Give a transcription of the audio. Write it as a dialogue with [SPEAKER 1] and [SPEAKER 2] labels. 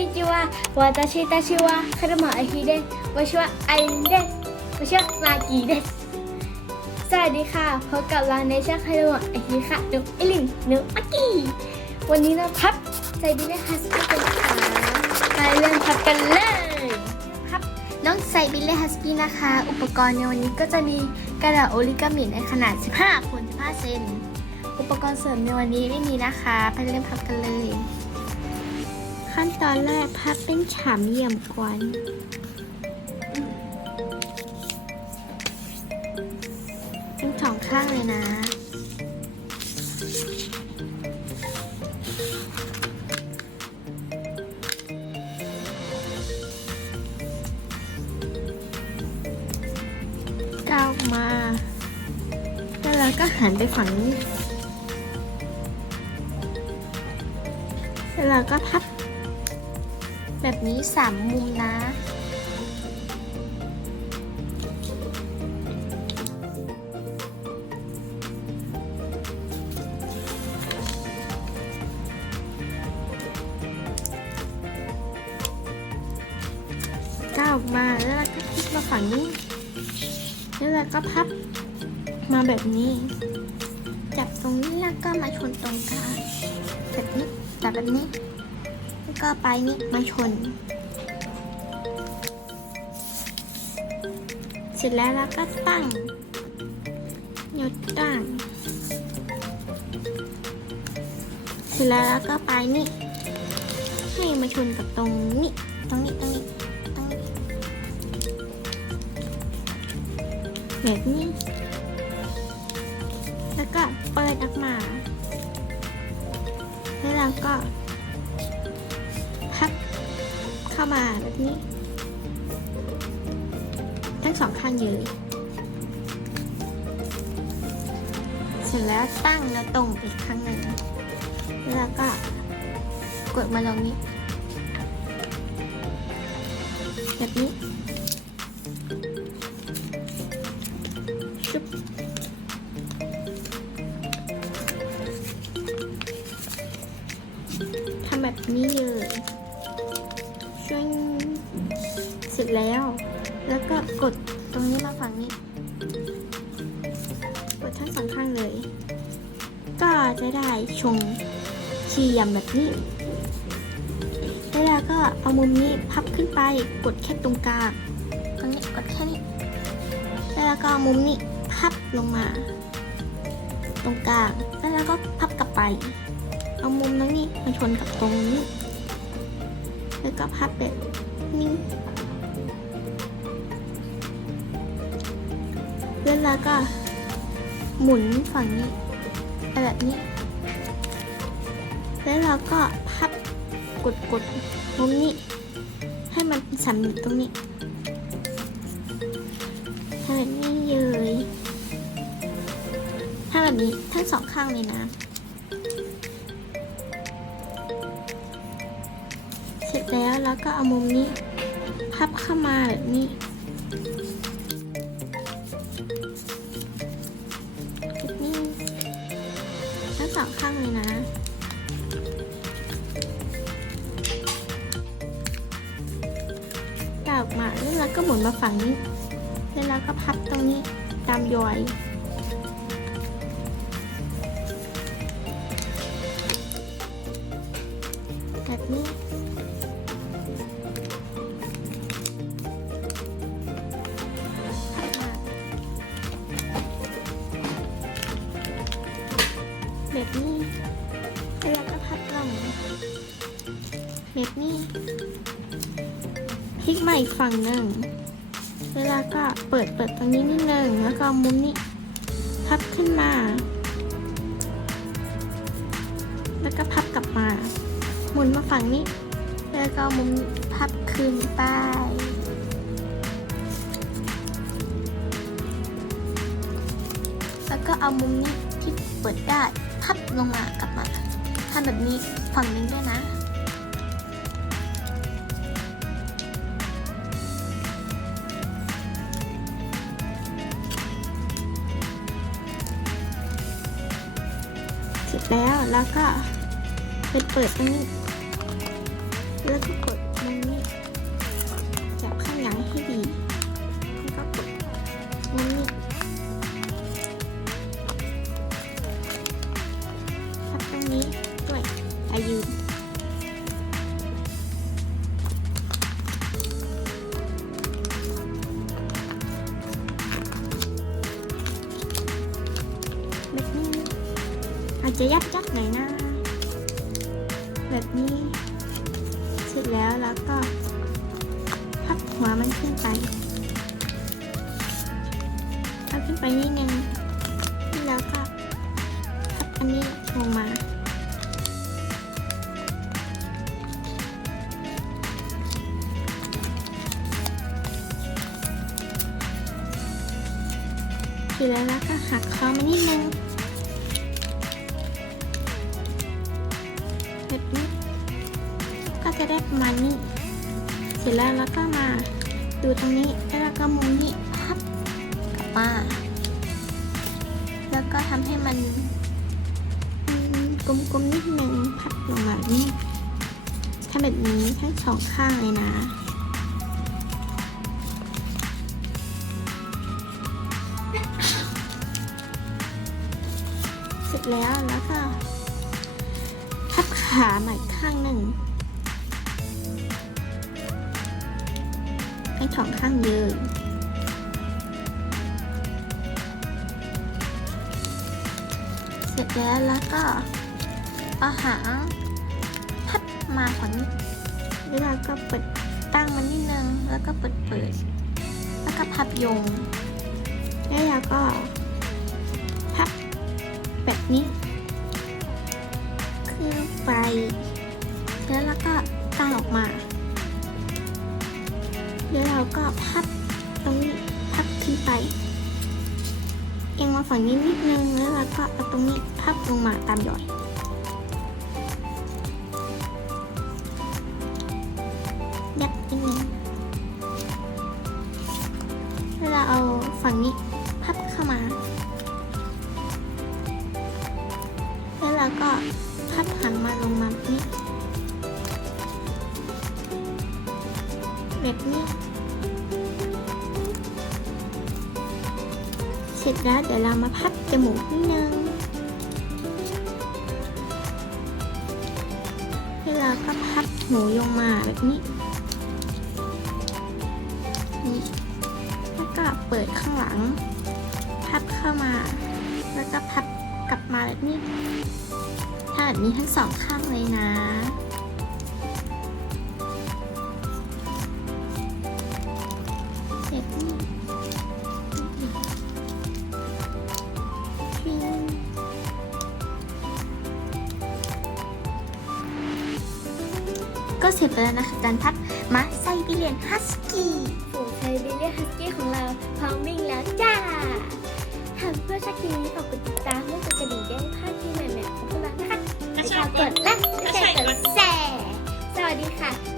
[SPEAKER 1] นิจิวะวาตาชิตาชิวะคาดมะอาฮิเดะวาชิวะ
[SPEAKER 2] ไอเดะวาชิวะรากีเดะ
[SPEAKER 1] สวัสดีค่ะพบกับเราในช่องคาดมไอทีค่ะนุ๊กอิลิมนุ๊กอากีวันนี้เราพับใจดีเลยค่ะสกี้กันค่ะมาเริ่มพับกันเลยครับน้องใส่บิลเล่ฮัสกี้นะคะ อุปกรณ์ในวันนี้ก็จะมีกระดาษโอลิกามิในขนาด 15คูณ15 เซนอุปกรณ์เสริมในวันนี้ไม่มีนะคะ ไปเริ่มพับกันเลย ขั้นตอนแรกพับเป็นฉามเหลี่ยมกวนทั้งสองข้างเลยนะก้าวมา แล้วเราก็หันไปฝั่งนี้แล้วเราก็พับ แบบนี้สามมุมนะก้าออกมาแล้วเราก็พลิกมาฝั่งนี้ แล้วเราก็พับมาแบบนี้ จับตรงนี้แล้วก็มาชนตรงกลางแบบนี้จับแบบนี้ ก็ไปนี่มาชน เสร็จแล้วเราก็ตั้งยดตั้ง เสร็จแล้วเราก็ไปนี่ ให้มาชนกับตรงนี้ ตรงนี้ ตรงนี้ ตรงนี้ แบบนี้ แล้วก็เปิดออกมา แล้วเราก็ พับเข้ามาแบบนี้ ทั้งสองข้างเลยเสร็จแล้วตั้งแล้วตรงอีกครั้งหนึ่งแล้วก็กดมาตรงนี้ แบบนี้ชุบทำแบบนี้เลย แล้ว แล้วก็กดตรงนี้มาฝั่งนี้ กดทั้งสองข้างเลย ก็จะได้ชงชียำแบบนี้แล้วก็เอามุมนี้พับขึ้นไปกดแค่ตรงกลางตรงนี้กดแค่นี้แล้วก็มุมนี้พับลงมา ตรงกลางแล้วก็พับกลับไป เอามุมตรงนี้มาชนกับตรงนี้ แล้วก็พับแบบนี้ แล้วเราก็หมุนฝั่งนี้แบบนี้ แล้วเราก็พับกดกดมุมนี้ ให้มันสำเร็จตรงนี้ทำแบบนี้เลยทำแบบนี้ทั้งสองข้างเลยนะ เสร็จแล้วเราก็เอามุมนี้ พับเข้ามาแบบนี้ สองข้างเลยนะ กลับมาแล้วก็หมุนมาฝั่งนี้ แล้วเราก็พับตรงนี้ตามยอยแบบนี้ แบบนี้พลิกมาอีกฝั่งหนึ่งแล้วเราก็เปิดเปิดตรงนี้นิดนึง แล้วก็มุมนี้พับขึ้นมา แล้วก็พับกลับมา หมุนมาฝั่งนี้ แล้วก็มุมนี้พับคืนไปแล้วก็เอามุมนี้ที่เปิดได้พับลงมากลับมาทำแบบนี้ฝั่งนึงด้วยนะ แล้วแล้วก็เปเปิดตรงนี้ แล้วก็ก อาจจะยับยับหน่อยนะ แบบนี้ เสร็จแล้วแล้วก็ พับหัวมันขึ้นไปพับขึ้นไปนิดนึงแล้วก็พับอันนี้ลงมาทีแล้วแล้วก็หักคอมานิดนึง ประมาณนี้ เสร็จแล้วแล้วก็มาดูตรงนี้ แล้วเราก็มุมนี้พับกลับมาแล้วก็ทำให้มันกลมๆนิดนึงพับลงมาแบบนี้ทำแบบนี้ทั้งสองข้างเลยนะเสร็จแล้วแล้วก็พับขาใหม่ข้างหนึ่ง สองข้างยืนเสร็จแล้วแล้วก็เอาหางพับมาฝั่งนี้แล้วก็เปิดตั้งมันนิดนึงแล้วก็เปิดเปิด แล้วก็พับโยง แล้วเราก็พับแบบนี้คือไป แล้วเราก็ตั้งออกมา แล้วเราก็พับตรงนี้พับขึ้นไป เอียงมาฝั่งนี้นิดนึงแล้วเราก็เอาตรงนี้พับลงมาตามหย่อยยับนิดนึงแล้วเราเอาฝั่งนี้พับเข้ามา แล้วเราก็พับหางมาลงมาแบบนี้ แบบนี้ เสร็จแล้วเดี๋ยวเรามาพับจมูกนิดนึงแล้วเราก็พับหูลงมาแบบนี้นี่แล้วก็เปิดข้างหลัง พับเข้ามา แล้วก็พับกลับมาแบบนี้ถ้าแบบนี้ทั้งสองข้างเลยนะ ก็เสร็จไปแล้วนะคะการพับมาไซบีเรียนฮัสกี้
[SPEAKER 2] ฝูงไซบีเรียนฮัสกี้ของเราพร้อมวิ่งแล้วจ้าหากเพื่อนชอบคลิปนี้ฝากกดติดตามเพื่อจะกระดิ่งแจ้งพลาดคลิปใหม่ๆของพวกเรานะคะ
[SPEAKER 3] กระ
[SPEAKER 2] ฝา
[SPEAKER 3] ชากก
[SPEAKER 2] กดไลค์กดแชร์กดแชร์สวัสดีค่ะ